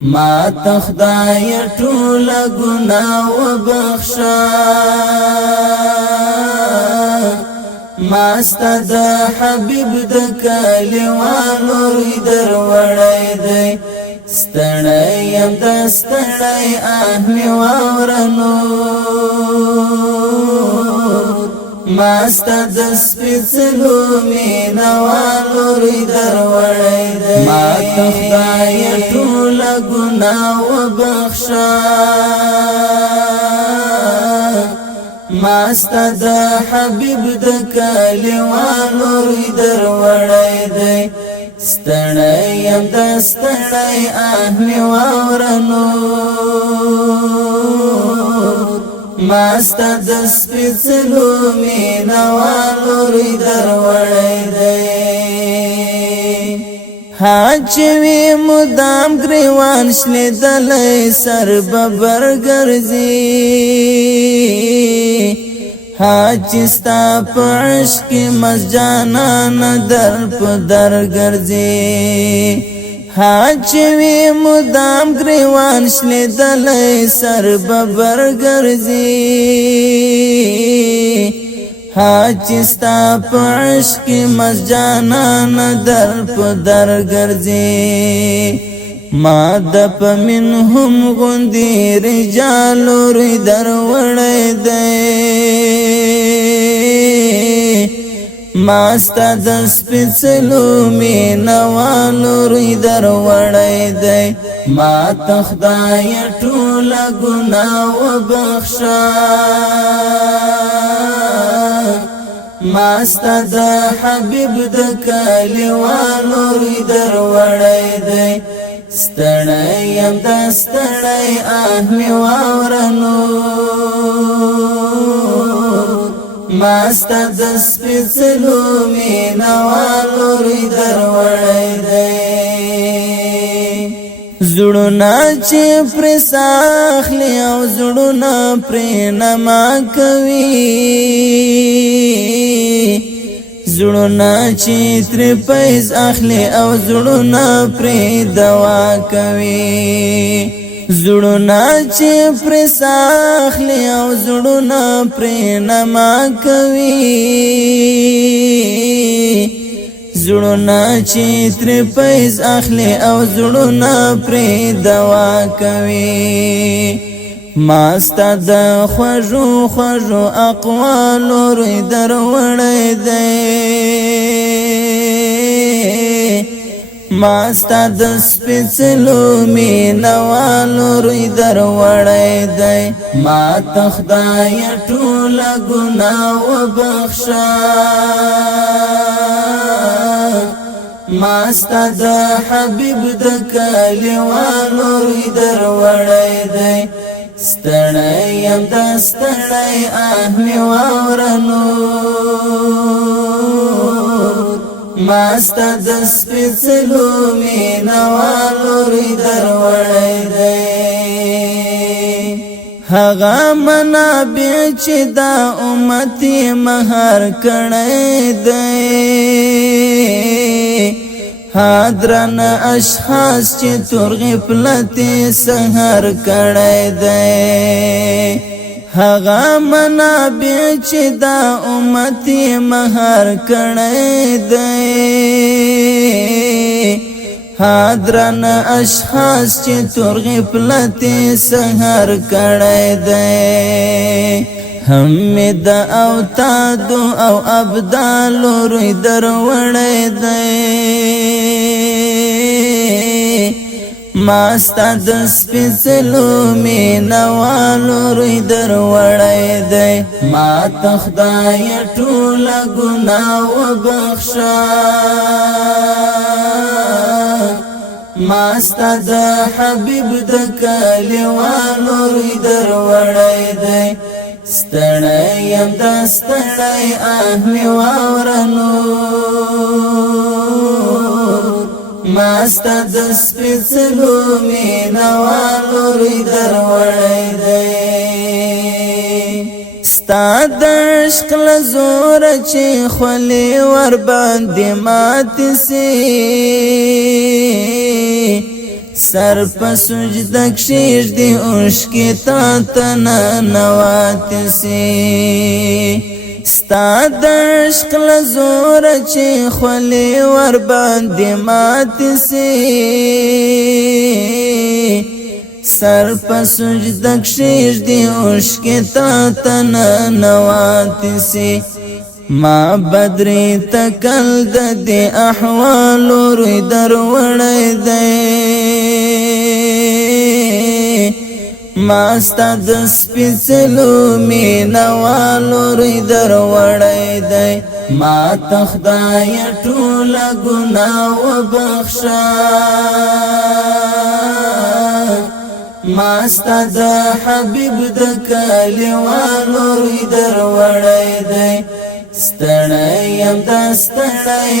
ما تخدای ټول ګناه وبخښا ما ستد حبیب د کلیوانو در وړای دی ستړی یم د ستړی اهمی واورنو ما ستد سپیڅلو مینوانو در وړای دی ما تخدای ټول ګناه وبخښا ما ستد حبیب د کلیوانو در وړای دی ستړی یم د ستړی اهمی واورنو ما ستد سپیڅلو مینوانو در وړای دی حاجوی مدام گریوان شلیدلی سر ببر گرزی حاجی ستا پا عشق مسجانان در پدر گرزی حاجوی مدام گریوان شلیدلی سر ببر گرزی حاجی ستا پا عشق مسجانان در پدر گرزی ما دپ منهم غندی رجالو ری در وڑای دی ما ستا دس پچلو مینوالو ری در وڑای دی ما تخدای ټول گناه وبخښا ما ستد حبیب د کلیوانو در وړای دی ستړی یم د ستړی اهمی واورنو ما ستد سپیڅلو مینوالو در وړای دی زړونه چې پرې ساخلي او زړونه پرې نما کوي زړونه چې ترې پیس اخلي او زړونه پرې دوا کوي زړونه چې پرې ساخلي او زړونه پرې نما کوي زړونه چې ترې پیس اخلي او زړونه پرې دوا کوي ما ستا د خوږو خوږو اقوالو ری در وړای دی ما ستا د سپیڅلو مینوالو ری در وړای دی ما تخدای ټول ګناه وبخښا ما ستد حبیب د کلیوانو در وړای دی ستړی یم د ستړی اهمی واورنو ما ستد سپیڅلو مینوالو در وړای دی هغه منابع چې دا امتی مهار کړی دی حاضران اشخاص چې تور غفلتي سحر کړی دی هغه منابع چې دا امتی مهار کړی دی حاضران اشخاص چې تور غفلتي سحر کړی دی هم د اوتادو او ابدالو ری در وړای دی ما ستا د سپیڅلو مینوالو ری در وړای دی ما تخدای ټول ګناه وبخښا ما ستا د حبیب د کلیوانو در وړای دی ستړی یم د ستړی اهمی واورنو ما ستا د سپیڅلو مینوالو در وړای دی ستا د عشق له زوره چې خولې ور باندې ماتې سي سر په سجده کښېږدي اوښکې تا ته ننواتې سي ستا د عشق له زوره چې خولې ورباندې ماتې سي سر په سجده کښېږدي اوښکې تا ته ننواتې سي ما بدرې تکل د دې احوالو روی دروړی دی ما ستا د سپېڅلو مینهوالو روی دروړی دی ما ته خدایه ټوله ګناه وبخښه ما ستا د حبیب د کلیوالو روی دروړی دی ستړی یم دا ستړی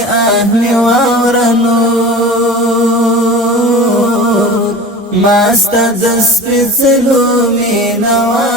مې واوره نور ما ستا د سپېڅلو مینهوالو